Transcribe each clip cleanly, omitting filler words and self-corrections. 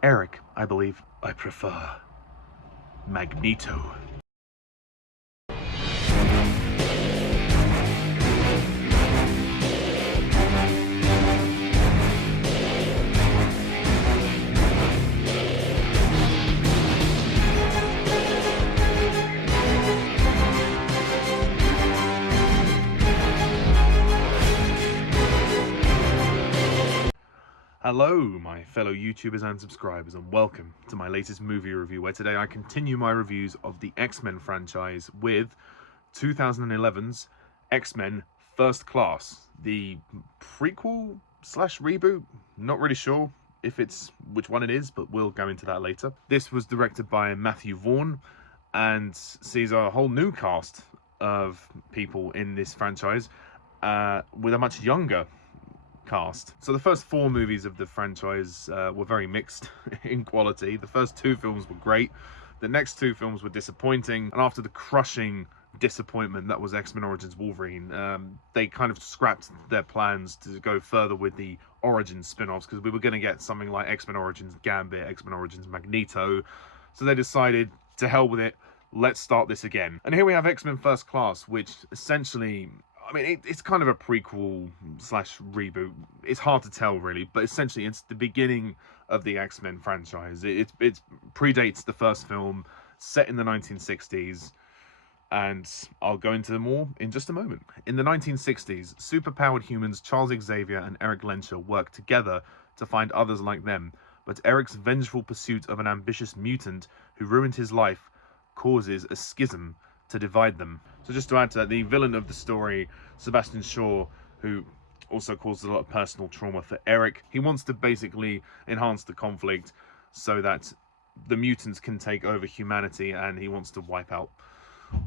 Eric, I believe. I prefer Magneto. Hello, my fellow YouTubers and subscribers, and welcome to my latest movie review, where today I continue my reviews of the X-Men franchise with 2011's X-Men First Class, the prequel slash reboot. Not really sure if it's which one it is, but we'll go into that later. This was directed by Matthew Vaughn and sees a whole new cast of people in this franchise with a much younger cast. So the first four movies of the franchise were very mixed in quality. The first two films were great. The next two films were disappointing. And after the crushing disappointment that was X-Men Origins Wolverine, they kind of scrapped their plans to go further with the Origins spin-offs, because we were going to get something like X-Men Origins Gambit, X-Men Origins Magneto. So they decided, to hell with it, let's start this again. And here we have X-Men First Class, which essentially, I mean, it's kind of a prequel slash reboot. It's hard to tell, really, but essentially it's the beginning of the X-Men franchise. It predates the first film, set in the 1960s, and I'll go into more in just a moment. In the 1960s, superpowered humans Charles Xavier and Eric Lenscher work together to find others like them, but Eric's vengeful pursuit of an ambitious mutant who ruined his life causes a schism to divide them. So just to add to that, the villain of the story, Sebastian Shaw, who also caused a lot of personal trauma for Eric, he wants to basically enhance the conflict so that the mutants can take over humanity, and he wants to wipe out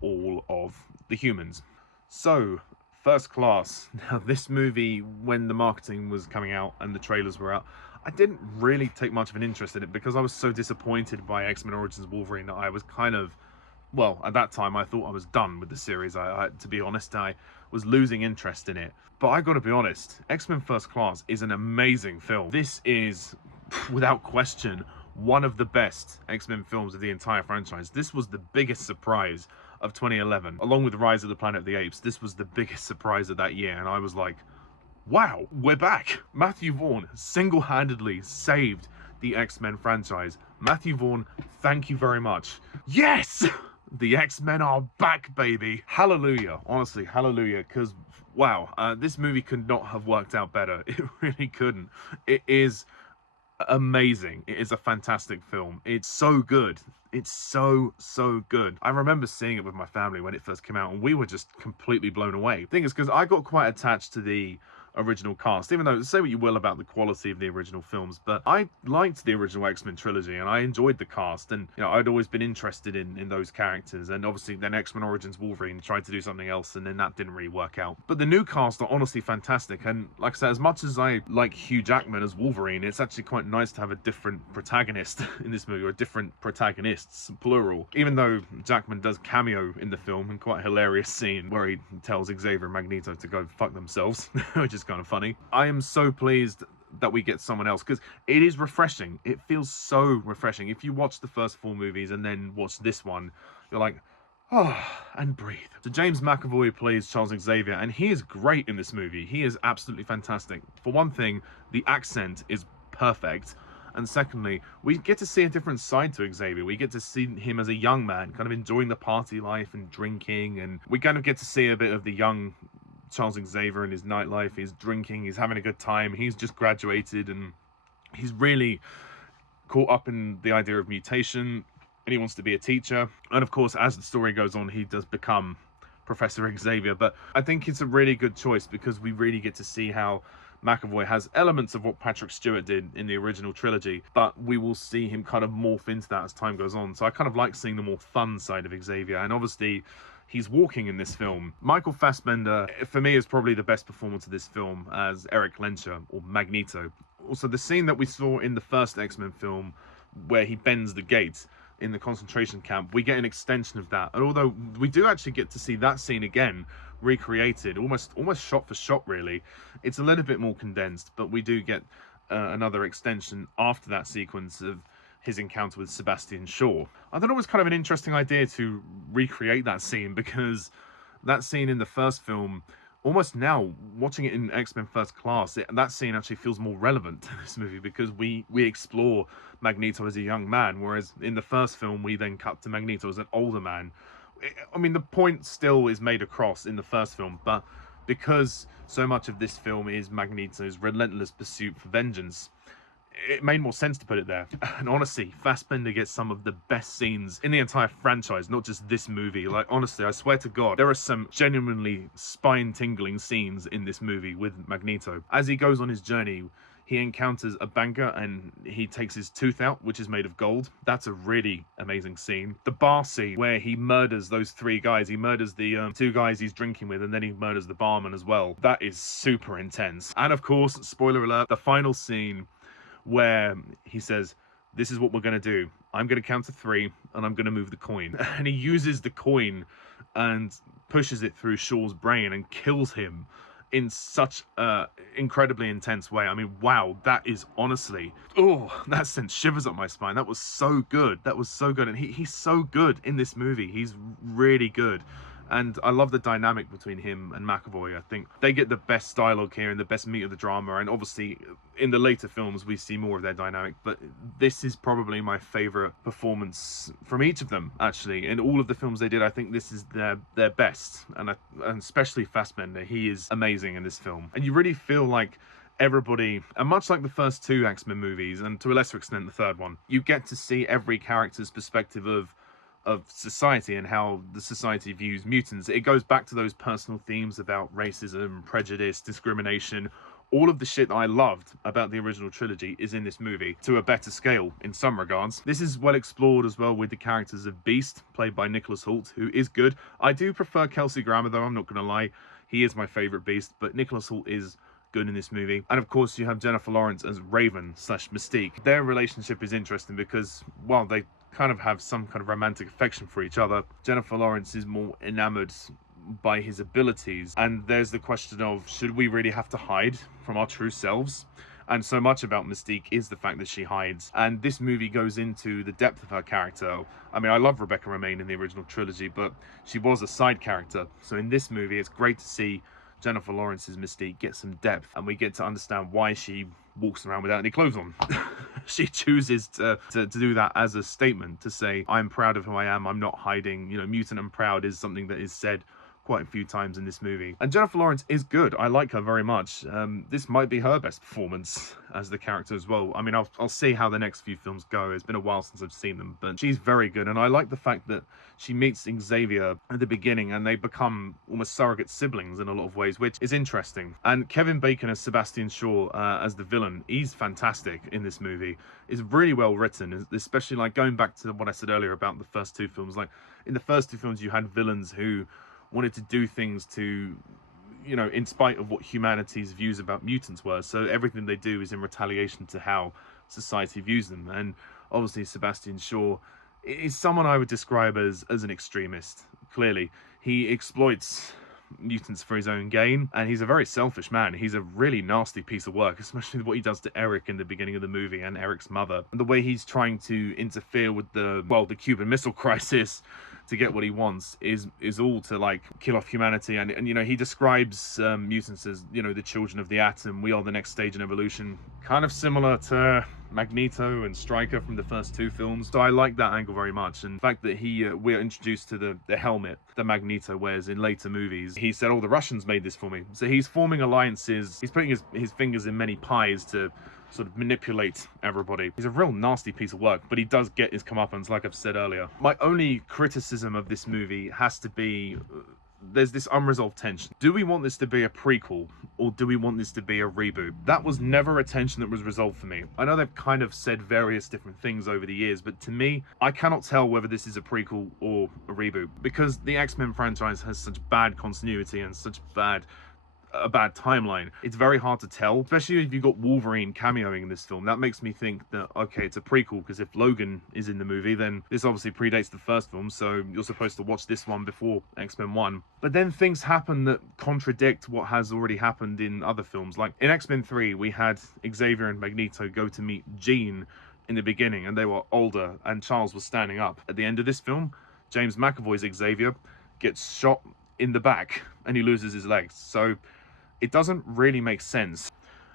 all of the humans. So, First Class. Now, this movie, when the marketing was coming out and the trailers were out, I didn't really take much of an interest in it because I was so disappointed by X-Men Origins Wolverine that I was kind of, well, at that time, I thought I was done with the series. To be honest, I was losing interest in it. But I gotta be honest, X-Men First Class is an amazing film. This is, without question, one of the best X-Men films of the entire franchise. This was the biggest surprise of 2011. Along with Rise of the Planet of the Apes, this was the biggest surprise of that year. And I was like, wow, we're back. Matthew Vaughn single-handedly saved the X-Men franchise. Matthew Vaughn, thank you very much. Yes! The X-Men are back, baby. Hallelujah. Honestly, hallelujah. Because, wow, this movie could not have worked out better. It really couldn't. It is amazing. It is a fantastic film. It's so good. It's so good. I remember seeing it with my family when it first came out, and we were just completely blown away. The thing is, because I got quite attached to the original cast, even though, say what you will about the quality of the original films, but I liked the original X-Men trilogy and I enjoyed the cast, and I'd always been interested in those characters. And obviously then X-Men Origins Wolverine tried to do something else, and then that didn't really work out. But the new cast are honestly fantastic, and like I said, as much as I like Hugh Jackman as Wolverine, it's actually quite nice to have a different protagonist in this movie, or different protagonists, plural. Even though Jackman does cameo in the film in quite a hilarious scene where he tells Xavier and Magneto to go fuck themselves, which is kind of funny. I am so pleased that we get someone else, because it is refreshing. It feels so refreshing. If you watch the first four movies and then watch this one, you're like, oh, and breathe. So James McAvoy plays Charles Xavier, and he is great in this movie. He is absolutely fantastic. For one thing, the accent is perfect. And secondly, we get to see a different side to Xavier. We get to see him as a young man, kind of enjoying the party life and drinking, and we kind of get to see a bit of the young Charles Xavier in his nightlife. He's drinking, he's having a good time, he's just graduated, and he's really caught up in the idea of mutation, and he wants to be a teacher. And of course, as the story goes on, he does become Professor Xavier. But I think it's a really good choice, because we really get to see how McAvoy has elements of what Patrick Stewart did in the original trilogy, but we will see him kind of morph into that as time goes on. So I kind of like seeing the more fun side of Xavier, and obviously he's walking in this film. Michael Fassbender, for me, is probably the best performance of this film as Eric Lenscher, or Magneto. Also, the scene that we saw in the first X-Men film where he bends the gate in the concentration camp, we get an extension of that. And although we do actually get to see that scene again recreated, almost shot for shot, really, it's a little bit more condensed, but we do get another extension after that sequence of his encounter with Sebastian Shaw. I thought it was kind of an interesting idea to recreate that scene, because that scene in the first film, almost now, watching it in X-Men First Class, that scene actually feels more relevant to this movie, because we explore Magneto as a young man, whereas in the first film, we then cut to Magneto as an older man. I mean, the point still is made across in the first film, but because so much of this film is Magneto's relentless pursuit for vengeance, it made more sense to put it there. And honestly, Fassbender gets some of the best scenes in the entire franchise, not just this movie. Like, honestly, I swear to God, there are some genuinely spine-tingling scenes in this movie with Magneto. As he goes on his journey, he encounters a banker and he takes his tooth out, which is made of gold. That's a really amazing scene. The bar scene where he murders those three guys. He murders the two guys he's drinking with, and then he murders the barman as well. That is super intense. And of course, spoiler alert, the final scene where he says, "This is what we're going to do. I'm going to count to 3 and I'm going to move the coin." And he uses the coin and pushes it through Shaw's brain and kills him in such an incredibly intense way. I mean, wow, that is honestly, that sent shivers up my spine. That was so good. That was so good. And he's so good in this movie. He's really good. And I love the dynamic between him and McAvoy. I think they get the best dialogue here and the best meat of the drama. And obviously, in the later films, we see more of their dynamic. But this is probably my favorite performance from each of them, actually. In all of the films they did, I think this is their best. And especially Fassbender, he is amazing in this film. And you really feel like everybody, and much like the first 2 X-Men movies, and to a lesser extent the third one, you get to see every character's perspective of society and how the society views mutants. It goes back to those personal themes about racism, prejudice, discrimination. All of the shit that I loved about the original trilogy is in this movie, to a better scale in some regards. This is well explored as well with the characters of Beast, played by Nicholas Hoult, who is good. I do prefer Kelsey Grammer, though, I'm not going to lie. He is my favourite Beast, but Nicholas Hoult is good in this movie. And of course, you have Jennifer Lawrence as Raven/Mystique. Their relationship is interesting because, while they kind of have some kind of romantic affection for each other, Jennifer Lawrence is more enamored by his abilities. And there's the question of, should we really have to hide from our true selves? And so much about Mystique is the fact that she hides. And this movie goes into the depth of her character. I mean, I love Rebecca Romijn in the original trilogy, but she was a side character. So in this movie, it's great to see Jennifer Lawrence's Mystique get some depth, and we get to understand why she walks around without any clothes on. She chooses to do that as a statement, to say, I'm proud of who I am, I'm not hiding. You know, mutant and proud is something that is said quite a few times in this movie. And Jennifer Lawrence is good. I like her very much. This might be her best performance as the character as well. I mean, I'll see how the next few films go. It's been a while since I've seen them, but she's very good. And I like the fact that she meets Xavier at the beginning and they become almost surrogate siblings in a lot of ways, which is interesting. And Kevin Bacon as Sebastian Shaw as the villain, he's fantastic in this movie. It's really well written, especially like going back to what I said earlier about the first 2 films. Like in the first 2 films, you had villains who wanted to do things to, you know, in spite of what humanity's views about mutants were. So everything they do is in retaliation to how society views them. And obviously Sebastian Shaw is someone I would describe as an extremist. Clearly, he exploits mutants for his own gain, and he's a very selfish man. He's a really nasty piece of work, especially what he does to Eric in the beginning of the movie and Eric's mother. And the way he's trying to interfere with the Cuban Missile Crisis to get what he wants is all to like kill off humanity. And you know, he describes mutants as, you know, the children of the atom. We are the next stage in evolution, kind of similar to Magneto and Stryker from the first 2 films. So I like that angle very much. And the fact that we're introduced to the helmet that Magneto wears in later movies. He said, oh, the Russians made this for me. So he's forming alliances. He's putting his fingers in many pies to sort of manipulate everybody. He's a real nasty piece of work, but he does get his comeuppance, like I've said earlier. My only criticism of this movie has to be, there's this unresolved tension. Do we want this to be a prequel, or do we want this to be a reboot? That was never a tension that was resolved for me. I know they've kind of said various different things over the years, but to me, I cannot tell whether this is a prequel or a reboot, because the X-Men franchise has such bad continuity and such bad a bad timeline. It's very hard to tell, especially if you've got Wolverine cameoing in this film. That makes me think that, okay, it's a prequel, because if Logan is in the movie, then this obviously predates the first film, so you're supposed to watch this one before X-Men 1. But then things happen that contradict what has already happened in other films. Like in X-Men 3, we had Xavier and Magneto go to meet Jean in the beginning, and they were older, and Charles was standing up. At the end of this film, James McAvoy's Xavier gets shot in the back and he loses his legs. So it doesn't really make sense.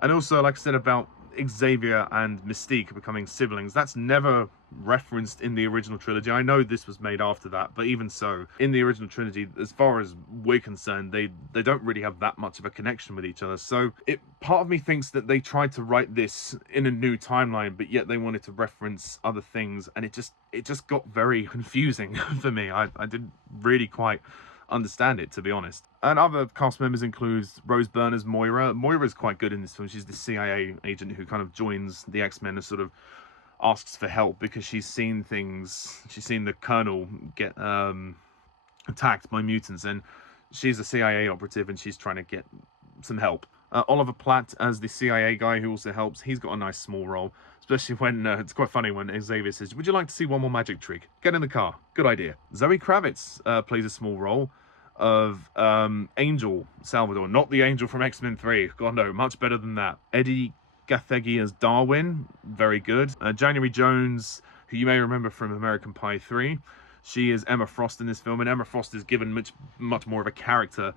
And also, like I said about Xavier and Mystique becoming siblings, that's never referenced in the original trilogy. I know this was made after that, but even so, in the original trilogy, as far as we're concerned, they don't really have that much of a connection with each other. So part of me thinks that they tried to write this in a new timeline, but yet they wanted to reference other things, and it just got very confusing for me. I didn't really quite understand it, to be honest. And other cast members includes Rose Byrne as Moira. Moira's quite good in this film. She's the CIA agent who kind of joins the X-Men and sort of asks for help because she's seen things. She's seen the Colonel get attacked by mutants, and she's a CIA operative and she's trying to get some help. Oliver Platt as the CIA guy who also helps. He's got a nice small role, especially when it's quite funny when Xavier says, "Would you like to see one more magic trick? Get in the car." Good idea. Zoe Kravitz plays a small role of Angel Salvador, not the Angel from X-Men 3. God, no, much better than that. Eddie Gathegi as Darwin, very good. January Jones, who you may remember from American Pie 3. She is Emma Frost in this film, and Emma Frost is given much more of a character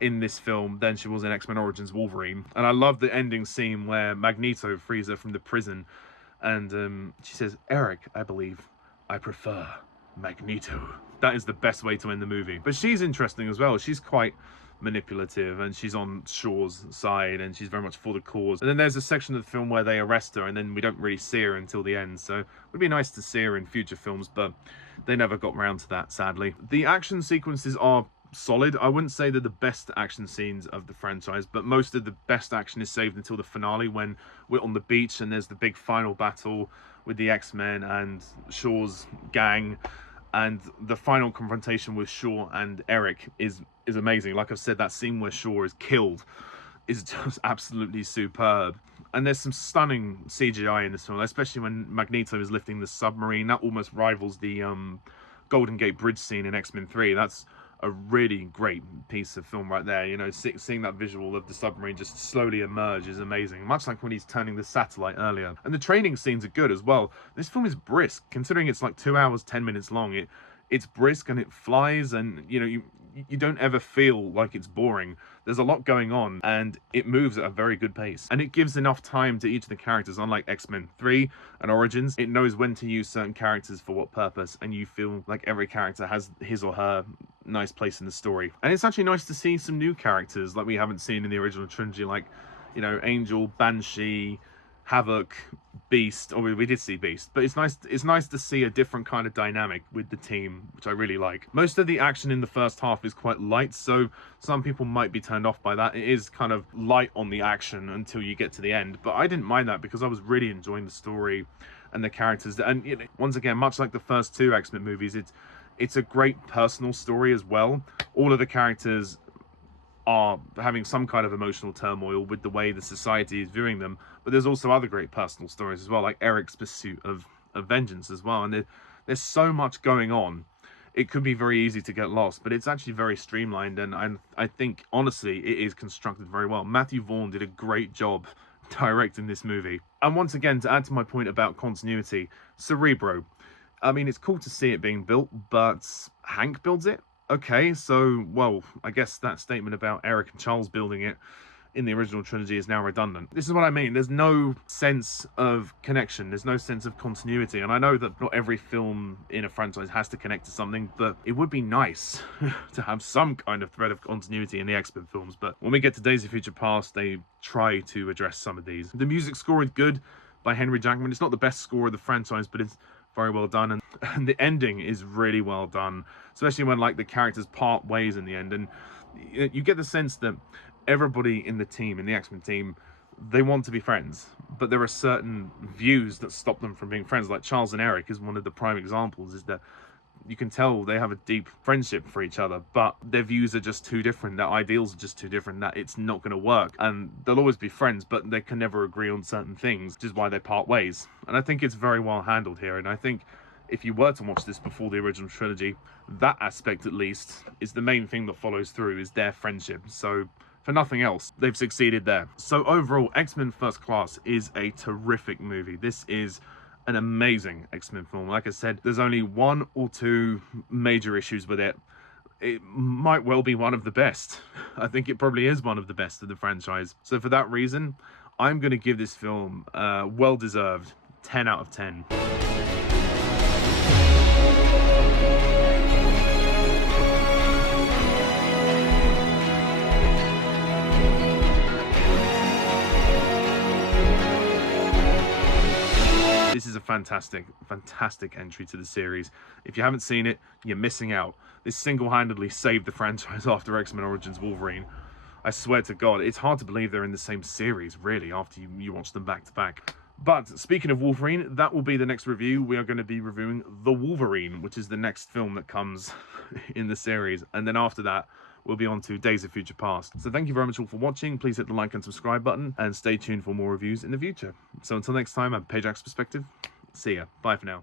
in this film than she was in X-Men Origins Wolverine. And I love the ending scene where Magneto frees her from the prison, and she says, "Eric, I believe I prefer Magneto." That is the best way to end the movie. But she's interesting as well. She's quite manipulative, and she's on Shaw's side, and she's very much for the cause. And then there's a section of the film where they arrest her, and then we don't really see her until the end. So it would be nice to see her in future films, but they never got around to that, sadly. The action sequences are solid. I wouldn't say they're the best action scenes of the franchise, but most of the best action is saved until the finale, when we're on the beach and there's the big final battle with the X-Men and Shaw's gang. And the final confrontation with Shaw and Eric is amazing. Like I've said, that scene where Shaw is killed is just absolutely superb. And there's some stunning CGI in this film, especially when Magneto is lifting the submarine. That almost rivals the Golden Gate Bridge scene in X-Men 3. That's a really great piece of film right there. You know, seeing that visual of the submarine just slowly emerge is amazing. Much like when he's turning the satellite earlier. And the training scenes are good as well. This film is brisk, considering it's like 2 hours, 10 minutes long. It's brisk and it flies, and you know, you don't ever feel like it's boring. There's a lot going on, and it moves at a very good pace. And it gives enough time to each of the characters, unlike X-Men 3 and Origins. It knows when to use certain characters for what purpose, and you feel like every character has his or her nice place in the story. And it's actually nice to see some new characters like we haven't seen in the original trilogy, like, you know, Angel, Banshee, Havoc, Beast. Or we did see Beast, but it's nice to see a different kind of dynamic with the team, which I really like. Most of the action in the first half is quite light, so some people might be turned off by that. It is kind of light on the action until you get to the end, but I didn't mind that because I was really enjoying the story and the characters. And you know, once again, much like the first two X-Men movies, it's a great personal story as well. All of the characters are having some kind of emotional turmoil with the way the society is viewing them, but there's also other great personal stories as well, like Eric's pursuit of vengeance as well. And there's so much going on, it could be very easy to get lost, but it's actually very streamlined, and I think honestly it is constructed very well. Matthew Vaughn did a great job directing this movie. And once again, to add to my point about continuity, Cerebro, I mean, it's cool to see it being built, but Hank builds it. Okay, so, well, I guess that statement about Eric and Charles building it in the original trilogy is now redundant. This is what I mean. There's no sense of connection. There's no sense of continuity. And I know that not every film in a franchise has to connect to something, but it would be nice to have some kind of thread of continuity in the X-Men films. But when we get to Days of Future Past, they try to address some of these. The music score is good by Henry Jackman. It's not the best score of the franchise, but it's very well done, and the ending is really well done, especially when like the characters part ways in the end, and you get the sense that everybody in the team, in the X-Men team, they want to be friends, but there are certain views that stop them from being friends. Like Charles and Eric is one of the prime examples, is that You can tell they have a deep friendship for each other, but their views are just too different, their ideals are just too different, that it's not going to work. And they'll always be friends, but they can never agree on certain things, which is why they part ways. And I think it's very well handled here, and I think if you were to watch this before the original trilogy, that aspect at least is the main thing that follows through, is their friendship. So for nothing else, they've succeeded there. So overall, X-Men First Class is a terrific movie. This is an amazing X-Men film. Like I said, there's only one or two major issues with it. It might well be one of the best. I think it probably is one of the best of the franchise. So for that reason, I'm going to give this film a well-deserved 10 out of 10. This is a fantastic entry to the series. If you haven't seen it, you're missing out. This single-handedly saved the franchise after X-Men Origins Wolverine. I swear to God, it's hard to believe they're in the same series, really, after you watch them back to back. But speaking of Wolverine, that will be the next review. We are going to be reviewing The Wolverine, which is the next film that comes in the series. And then after that, we'll be on to Days of Future Past. So thank you very much all for watching. Please hit the like and subscribe button, and stay tuned for more reviews in the future. So until next time, I'm Pajak's Perspective. See ya. Bye for now.